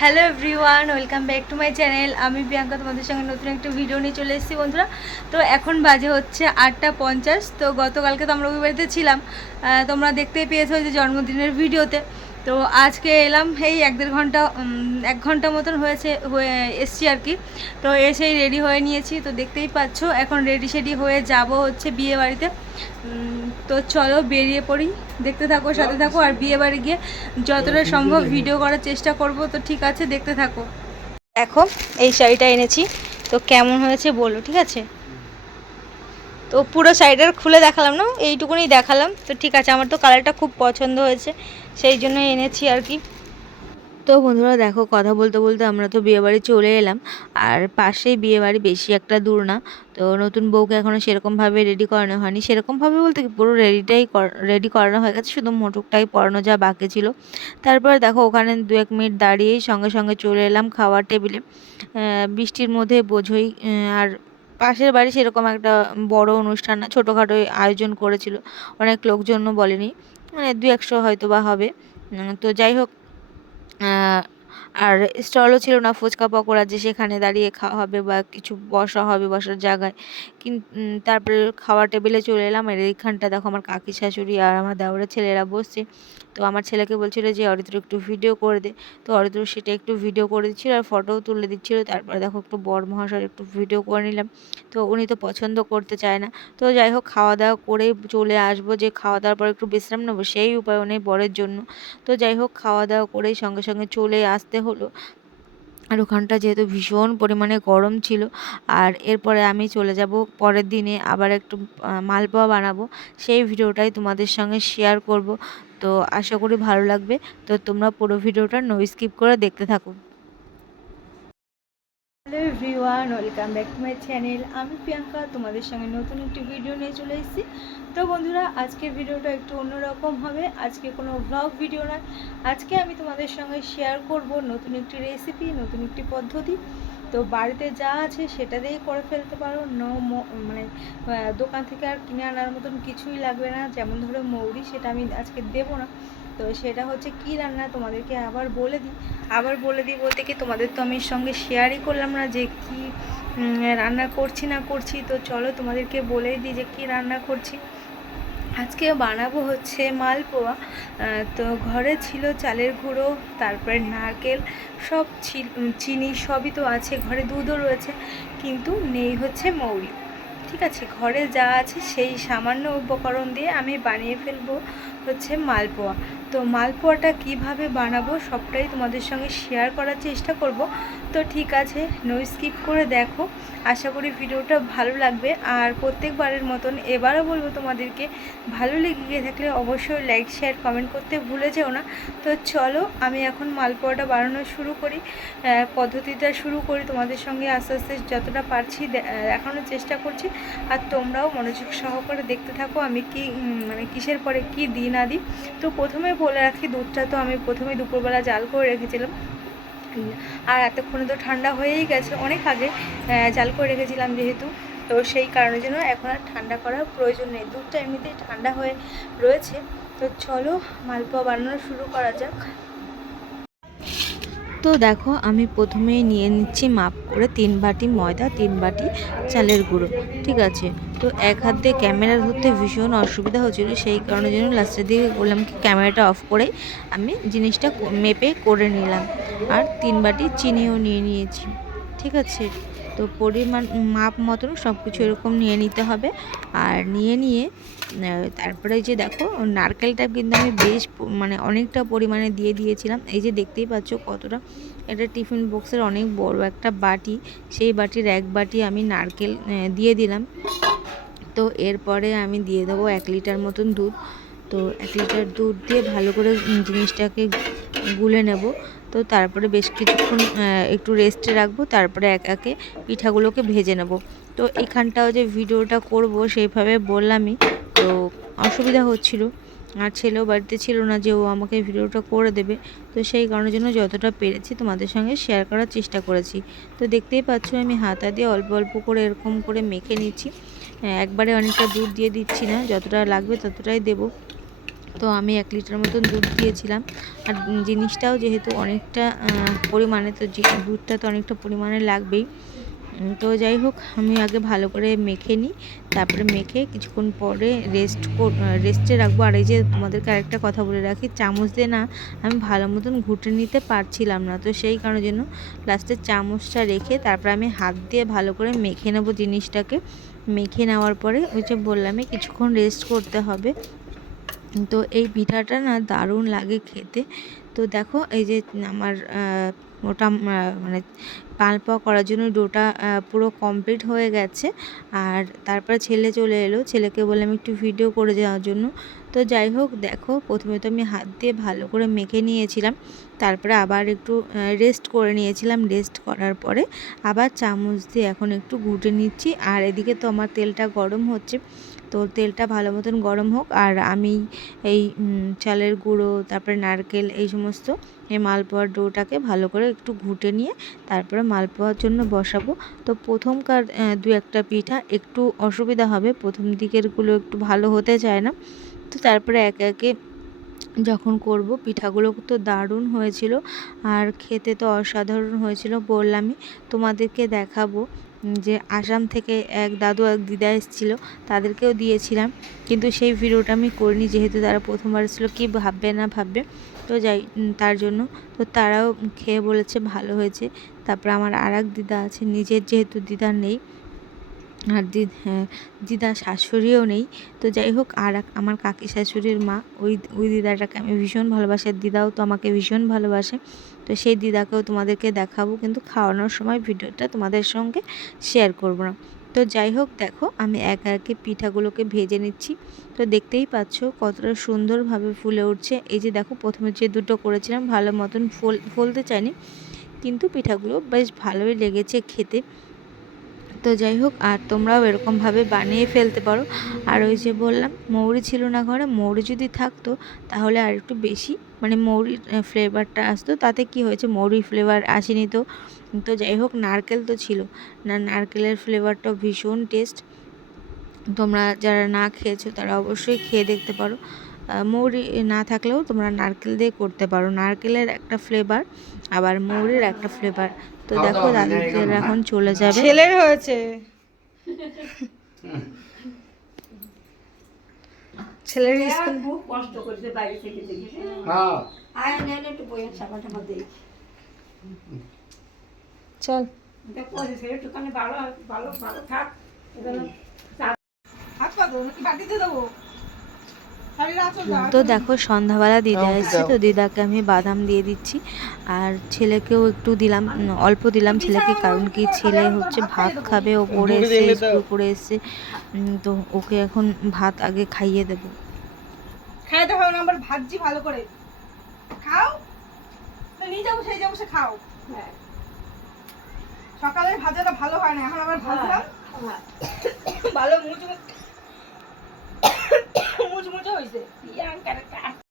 Hello everyone welcome back to my channel আমি প্রিয়াঙ্কা তোমাদের সঙ্গে নতুন একটা ভিডিও নিয়ে চলে এসেছি বন্ধুরা। তো এখন বাজে হচ্ছে আটটা পঞ্চাশ। তো গতকালকে তো আমরা ওই বাড়িতে ছিলাম। তোমরা দেখতেই পেয়েছ যে জন্মদিনের ভিডিওতে তো আজকে এলাম এই এক দেড় ঘণ্টা এক ঘণ্টা মতন হয়েছে হয়ে এসছি আর কি। তো এসেই রেডি হয়ে নিয়েছি। তো দেখতেই পাচ্ছ এখন রেডি সেডি হয়ে যাব হচ্ছে বিয়ে বাড়িতে। তো চলো বেরিয়ে পড়ি। দেখতে থাকো সাথে থাকো আর বিয়ে বাড়ি গিয়ে যতটা সম্ভব ভিডিও করার চেষ্টা করব। তো ঠিক আছে দেখতে থাকো। দেখো এই শাড়িটা এনেছি। তো কেমন হয়েছে বলো ঠিক আছে? তো পুরো শাড়িটার খুলে দেখালাম, না? এইটুকুনি দেখালাম। তো ঠিক আছে, আমার তো কালারটা খুব পছন্দ হয়েছে, সেই জন্য এনেছি আর কি। তো বন্ধুরা, দেখো, কথা বলতে বলতে আমরা তো বিয়েবাড়ি চলে এলাম। আর পাশেই বিয়েবাড়ি বেশি একটা দূর না। তো নতুন বউকে এখনও সেরকমভাবে রেডি করানো হয়নি। সেরকমভাবে বলতে কি, পুরো রেডিটাই রেডি করানো হয়ে গেছে। শুধু মোটুকটাই পরানো যা বাকি ছিল। তারপর দেখো, ওখানে দু এক মিনিট দাঁড়িয়েই সঙ্গে সঙ্গে চলে এলাম খাওয়ার টেবিলে। বৃষ্টির মধ্যে বোঝোই আর পাশের বাড়ি সেরকম একটা বড় অনুষ্ঠান না, ছোটোখাটো আয়োজন করেছিল। অনেক লোকজনও বলেনি। মানে দু একশো হয়তো বা হবে তো যাই হোক আর স্টলও ছিল না ফুচকা পকোড়া যে সেখানে দাঁড়িয়ে খাওয়া হবে বা কিছু বসা হবে বসার জায়গায়। কিন্তু তারপরে খাওয়ার টেবিলে চলে এলাম আর এইখানটা দেখো আমার কাকি শাশুড়ি আর আমার দেওরের ছেলেরা বসছে। তো আমার ছেলেকে বলছিল যে, অরিত্র একটু ভিডিও করে দে। তো অরিত্র সেটা একটু ভিডিও করে দিচ্ছিল আর ফটোও তুলে দিচ্ছিল। তারপরে দেখো একটু বর মহাশয় একটু ভিডিও করে নিলাম। তো উনি তো পছন্দ করতে চায় না। তো যাই হোক খাওয়া দাওয়া করেই চলে আসব যে খাওয়া দাওয়ার পর একটু বিশ্রাম নেব সেই উপায় নেই বরের জন্য। তো যাই হোক খাওয়া দাওয়া করেই সঙ্গে সঙ্গে চলে আসতে হলো। আর ওখানটা যেহেতু ভীষণ পরিমাণে গরম ছিল, আর এরপরে আমি চলে যাব পরের দিনে আবার একটু মালপোয়া বানাবো। সেই ভিডিওটাই তোমাদের সঙ্গে শেয়ার করব। তো আশা করি ভালো লাগবে। তো তোমরা পুরো ভিডিওটা নো স্কিপ করে দেখতে থাকো। Hello everyone welcome back to my channel আমি প্রিয়াঙ্কা, তোমাদের সঙ্গে নতুন একটি ভিডিও নিয়ে চলে এসেছি। তো বন্ধুরা, আজকের ভিডিওটা একটু অন্যরকম হবে। আজকে কোনো ভ্লগ ভিডিও নয়। আজকে আমি তোমাদের সঙ্গে শেয়ার করব নতুন একটি রেসিপি নতুন একটি পদ্ধতি। তো বাড়িতে যা আছে সেটা দিয়েই করে ফেলতে পারো। নো মানে দোকান থেকে আর কিনে আনার মতন কিছুই লাগবে না। যেমন ধরো মৌরি, সেটা আমি আজকে দেবো না। তো সেটা হচ্ছে কি রান্না তোমাদেরকে আবার বলে দিই। আবার বলে দিই বলতে কি তোমাদের তো আমি সঙ্গে শেয়ারই করলাম না যে কি রান্না করছি না করছি। তো চলো তোমাদেরকে বলেই দিই যে কি রান্না করছি। আজকে বানাবো হচ্ছে মালপোয়া। তো ঘরে ছিল চালের গুঁড়ো, তারপরে নারকেল, সব চিনি সবই তো আছে, ঘরে দুধও রয়েছে, কিন্তু নেই হচ্ছে মৌরি। ঠিক আছে, ঘরে যা আছে সেই সামান্য উপকরণ দিয়ে আমি বানিয়ে ফেলব হচ্ছে মালপোয়া। তো মালপোয়াটা কীভাবে বানাবো সবটাই তোমাদের সঙ্গে শেয়ার করার চেষ্টা করব। তো ঠিক আছে নো স্কিপ করে দেখো। আশা করি ভিডিওটা ভালো লাগবে। আর প্রত্যেকবারের মতন এবারও বলব তোমাদেরকে, ভালো লেগে গিয়ে থাকলে অবশ্যই লাইক শেয়ার কমেন্ট করতে ভুলে যেও না। তো চলো, আমি এখন মালপোয়াটা বানানো শুরু করি। পদ্ধতিটা শুরু করি তোমাদের সঙ্গে আস্তে আস্তে যতটা পারছি দেখানোর চেষ্টা করছি। আর তোমরাও মনোযোগ সহকারে দেখতে থাকো আমি কি মানে কিসের পরে কি দিই না দিই। তো প্রথমে বলে রাখি, দুধটা তো আমি প্রথমে দুপুরবেলা জাল করে রেখেছিলাম। আর এতক্ষণে তো ঠান্ডা হয়েই গেছে, অনেক আগে জাল করে রেখেছিলাম যেহেতু। তো সেই কারণের জন্য এখন আর ঠান্ডা করার প্রয়োজন নেই। দুধটা এমনিতেই ঠান্ডা হয়ে রয়েছে। তো চলো মালপোয়া বানানো শুরু করা যাক। তো দেখো, আমি প্রথমেই নিয়ে নিচ্ছি মাপ করে তিন বাটি ময়দা, তিন বাটি চালের গুঁড়ো, ঠিক আছে? তো এক হাত দিয়ে ক্যামেরা ধরতে ভীষণ অসুবিধা হচ্ছিল, সেই কারণে জন্য লাস্টের দিকে বললাম কি, ক্যামেরাটা অফ করে আমি জিনিসটা মেপে করে নিলাম। আর তিন বাটি চিনিও নিয়ে নিয়েছি, ঠিক আছে? তো পরিমাণ, মাপ মতন সব কিছু এরকম নিয়ে নিতে হবে। আর নিয়ে নিয়ে তারপরে যে দেখো, নারকেলটা কিন্তু আমি বেশ মানে অনেকটা পরিমাণে দিয়ে দিয়েছিলাম। এই যে দেখতেই পাচ্ছ কতটা, এটা টিফিন বক্সের অনেক বড় একটা বাটি। সেই বাটির এক বাটি আমি নারকেল দিয়ে দিলাম। তো এরপরে আমি দিয়ে দেবো এক লিটার মতন দুধ। তো এক লিটার দুধ দিয়ে ভালো করে জিনিসটাকে গুলে নেব। তো তারপরে বেশ কিছুক্ষণ একটু রেস্টে রাখব, তারপরে এক একে পিঠাগুলোকে ভেজে নেব। তো এখানটাও যে ভিডিওটা করব সেইভাবে বললামই, তো অসুবিধা হচ্ছিল। আর ছেলেও বাড়িতে ছিল না, যে ও আমাকে ভিডিওটা করে দেবে। তো সেই কারণের জন্য যতটা পেরেছি তোমাদের সঙ্গে শেয়ার করার চেষ্টা করেছি। তো দেখতেই পাচ্ছ আমি হাতা দিয়ে অল্প অল্প করে এরকম করে মেখে নিচ্ছি। একবারে অনেকটা দুধ দিয়ে দিচ্ছি না, যতটা লাগবে ততটাই দেবো। তো আমি এক লিটার মতন দুধ দিয়েছিলাম। আর জিনিসটাও যেহেতু অনেকটা পরিমাণে, তো দুধটা তো অনেকটা পরিমাণে লাগবেই। তো যাই হোক, আমি আগে ভালো করে মেখে নিই। তারপরে মেখে কিছুক্ষণ পরে রেস্ট রেস্টে রাখব। আর এই যে তোমাদেরকে আরেকটা কথা বলে রাখি, চামচ দিয়ে না আমি ভালো মতন ঘুটে নিতে পারছিলাম না। তো সেই কারণের জন্য লাস্টে চামচটা রেখে তারপরে আমি হাত দিয়ে ভালো করে মেখে নেব জিনিসটাকে। মেখে নেওয়ার পরে ওই যে বললামই, কিছুক্ষণ রেস্ট করতে হবে। তো এই পিঠাটা না দারুণ লাগে খেতে। তো দেখো এই যে আমার ওটা মানে পালপা করার জন্য ডোটা পুরো কমপ্লিট হয়ে গেছে। আর তারপরে ছেলে চলে এলো। ছেলেকে বললাম একটু ভিডিও করে যাওয়ার জন্য। তো যাই হোক, দেখো, প্রথমে তো আমি হাত দিয়ে ভালো করে মেখে নিয়েছিলাম, তারপরে আবার একটু রেস্ট করে নিয়েছিলাম রেস্ট করার পরে আবার চামচ দিয়ে এখন একটু ঘুটে নিচ্ছি। আর এদিকে তো আমার তেলটা গরম হচ্ছে, তো তেলটা ভালো মতন গরম হোক, আর আমি এই চালের গুঁড়ো, তারপরে নারকেল, এই সমস্ত, এই মালপোয়ার ডোটাকে ভালো করে একটু ঘুটে নিয়ে তারপরে মালপোয়ার জন্য বসাবো। তো প্রথমকার দু একটা পিঠা, একটু অসুবিধা হবে, প্রথম দিকেরগুলো একটু ভালো হতে চায় না। তো তারপরে একে একে যখন করব, পিঠাগুলো তো দারুণ হয়েছিল। আর খেতে তো অসাধারণ হয়েছিল বললামই। তোমাদেরকে দেখাবো যে আসাম থেকে এক দাদু, এক দিদা এসেছিল, তাদেরকেও দিয়েছিলাম। কিন্তু সেই ভিডিওটা আমি করিনি, যেহেতু তারা প্রথমবার ছিল কি ভাববে না ভাববে। তো যাই তার জন্য। তো তারাও খেয়ে বলেছে ভালো হয়েছে। তারপরে আমার আর দিদা আছে, নিজের যেহেতু দিদা নেই। আর দিদ হ্যাঁ দিদা শাশুড়িও নেই। তো যাই হোক, আর আমার কাকি শাশুড়ির মা, ওই ওই দিদাটাকে আমি ভীষণ ভালোবাসি। আর দিদাও তো আমাকে ভীষণ ভালোবাসে। তো সেই দিদাকেও তোমাদেরকে দেখাবো, কিন্তু খাওয়ানোর সময় ভিডিওটা তোমাদের সঙ্গে শেয়ার করব না। তো যাই হোক, দেখো, আমি একে একে পিঠাগুলোকে ভেজে নিচ্ছি। তো দেখতেই পাচ্ছ কতটা সুন্দরভাবে ফুলে উঠছে। এই যে দেখো, প্রথমে যে দুটো করেছিলাম, ভালো মতন ফুল, ফুলতে চাইনি। কিন্তু পিঠাগুলো বেশ ভালোই লেগেছে খেতে। তো যাই হোক, আর তোমরাও এরকমভাবে বানিয়ে ফেলতে পারো। আর ওই যে বললাম, মৌরি ছিল না ঘরে, মৌরি যদি থাকতো, তাহলে আর একটু বেশি মানে মৌরির ফ্লেভারটা আসতো। তাতে কি হয়েছে, মৌরি ফ্লেভার আসেনি তো। তো যাই হোক, নারকেল তো ছিল। না, নারকেলের ফ্লেভারটাও ভীষণ টেস্ট তোমরা যারা না খেয়েছো, তারা অবশ্যই খেয়ে দেখতে পারো। মৌরি না থাকলেও তোমরা নারকেল দিয়ে করতে পারো। নারকেলের একটা ফ্লেভার আবার মৌরির একটা ফ্লেভার তো দেখো দাদুদের এখন চলে যাবে। ছেলের হয়েছে। ছেলের স্কুল খুব কষ্ট করছে বাইরে থেকে দেখে হ্যাঁ। আয় নেন একটু বইয়ের টাবা দেই চল। দেখো ছেলে দোকানে ভালো ভালো ভালো থাক। এখানে হাত পা দেবো নাকি বাটিতে দেবো? দাও তো দেখো সন্ধ্যাবেলা দিদা এসেছে তো দিদাকে আমি বাদাম দিয়ে দিচ্ছি। আর ছেলেকেও একটু দিলাম অল্প দিলাম ছেলেকে কারণ কি ছেলে হচ্ছে ভাত খাবে ও পড়ে এসে স্কুল করে এসে তো ওকে এখন ভাত আগে খাইয়ে দেবো। খাই দেখো নাম্বার ভাজি ভালো করে। খাও? তো নিয়ে যাব সেই যাব সে খাও। হ্যাঁ। সকালের ভাজাটা ভালো হয় না এখন আবার ভাজলাম হ্যাঁ। ভালো মুচমুচ মুচমুচে হয়েছে